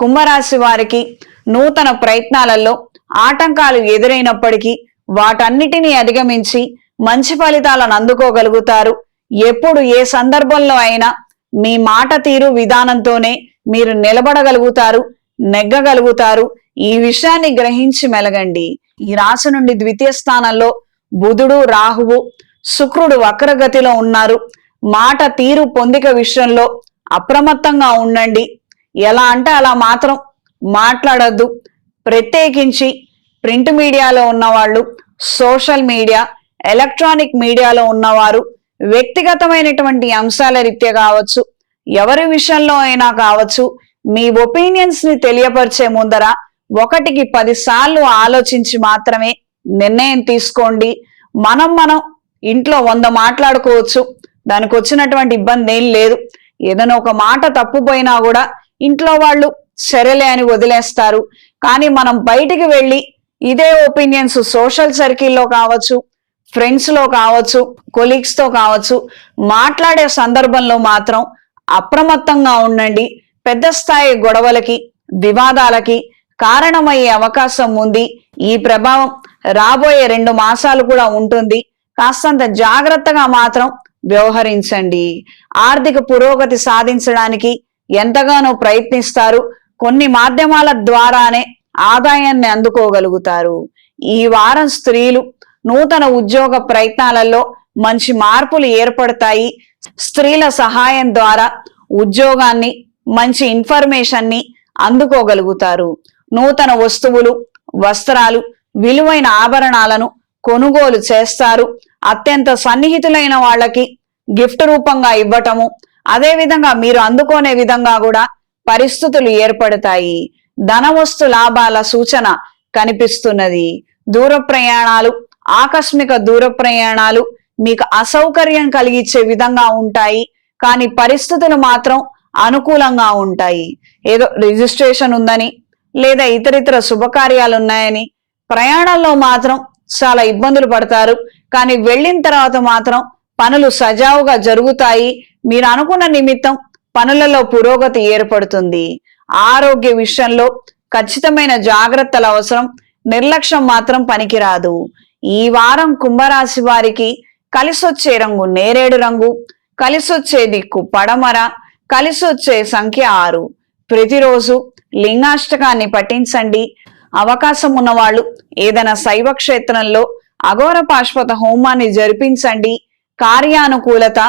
కుంభరాశి వారికి నూతన ప్రయత్నాలలో ఆటంకాలు ఎదురైనప్పటికీ వాటన్నిటినీ అధిగమించి మంచి ఫలితాలను అందుకోగలుగుతారు. ఎప్పుడు ఏ సందర్భంలో అయినా మీ మాట తీరు విధానంతోనే మీరు నిలబడగలుగుతారు నెగ్గగలుగుతారు. ఈ విషయాన్ని గ్రహించి మెలగండి. ఈ రాశి నుండి ద్వితీయ స్థానంలో బుధుడు రాహువు శుక్రుడు వక్రగతిలో ఉన్నారు. మాట తీరు పొందిక విషయంలో అప్రమత్తంగా ఉండండి. ఎలా అంటే అలా మాత్రం మాట్లాడద్దు. ప్రత్యేకించి ప్రింట్ మీడియాలో ఉన్నవాళ్ళు సోషల్ మీడియా ఎలక్ట్రానిక్ మీడియాలో ఉన్నవారు వ్యక్తిగతమైనటువంటి అంశాల రీత్యా కావచ్చు ఎవరి విషయంలో అయినా కావచ్చు మీ ఒపీనియన్స్ని తెలియపరిచే ముందర ఒకటికి పది సార్లు ఆలోచించి మాత్రమే నిర్ణయం తీసుకోండి. మనం మనం ఇంట్లో వంద మాట్లాడుకోవచ్చు దానికి వచ్చినటువంటి ఇబ్బంది ఏం లేదు. ఏదైనా ఒక మాట తప్పుపోయినా కూడా ఇంట్లో వాళ్ళు సరేలే అని వదిలేస్తారు. కానీ మనం బయటికి వెళ్ళి ఇదే ఒపీనియన్స్ సోషల్ సర్కిల్లో కావచ్చు ఫ్రెండ్స్లో కావచ్చు కొలీగ్స్తో కావచ్చు మాట్లాడే సందర్భంలో మాత్రం అప్రమత్తంగా ఉండండి. పెద్ద స్థాయి గొడవలకి వివాదాలకి కారణమయ్యే అవకాశం ఉంది. ఈ ప్రభావం రాబోయే రెండు మాసాలు కూడా ఉంటుంది. కాస్తంత జాగ్రత్తగా మాత్రం వ్యవహరించండి. ఆర్థిక పురోగతి సాధించడానికి ఎంతగానో ప్రయత్నిస్తారు. కొన్ని మాధ్యమాల ద్వారానే ఆదాయాన్ని అందుకోగలుగుతారు. ఈ వారం స్త్రీలు నూతన ఉద్యోగ ప్రయత్నాలలో మంచి మార్పులు ఏర్పడతాయి. స్త్రీల సహాయం ద్వారా ఉద్యోగాన్ని మంచి ఇన్ఫర్మేషన్ని అందుకోగలుగుతారు. నూతన వస్తువులు వస్త్రాలు విలువైన ఆభరణాలను కొనుగోలు చేస్తారు. అత్యంత సన్నిహితులైన వాళ్ళకి గిఫ్ట్ రూపంగా ఇవ్వటము అదే విధంగా మీరు అందుకోనే విధంగా కూడా పరిస్థితులు ఏర్పడతాయి. ధనవస్తు లాభాల సూచన కనిపిస్తున్నది. దూర ప్రయాణాలు ఆకస్మిక దూర ప్రయాణాలు మీకు అసౌకర్యం కలిగించే విధంగా ఉంటాయి. కానీ పరిస్థితులు మాత్రం అనుకూలంగా ఉంటాయి. ఏదో రిజిస్ట్రేషన్ ఉందని లేదా ఇతరితర శుభకార్యాలు ఉన్నాయని ప్రయాణంలో మాత్రం చాలా ఇబ్బందులు పడతారు. కానీ వెళ్ళిన తర్వాత మాత్రం పనులు సజావుగా జరుగుతాయి. మీరు అనుకున్న నిమిత్తం పనులలో పురోగతి ఏర్పడుతుంది. ఆరోగ్య విషయంలో ఖచ్చితమైన జాగ్రత్తల అవసరం నిర్లక్ష్యం మాత్రం పనికిరాదు. ఈ వారం కుంభరాశి వారికి కలిసొచ్చే రంగు నేరేడు రంగు కలిసొచ్చే దిక్కు పడమర కలిసొచ్చే సంఖ్య ఆరు. ప్రతిరోజు లింగాష్టకాన్ని పఠించండి. అవకాశం ఉన్నవాళ్ళు ఏదైనా శైవ క్షేత్రంలో అఘోర పాశ్వత హోమాన్ని జరిపించండి. కార్యానుకూలత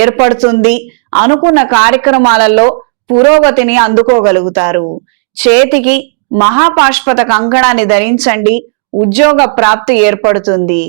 ఏర్పడుతుంది అనుకున్న కార్యక్రమాలలో పురోగతిని అందుకోగలుగుతారు. చేతికి మహాపాష్పత కంకణాన్ని ధరించండి ఉద్యోగ ప్రాప్తి ఏర్పడుతుంది.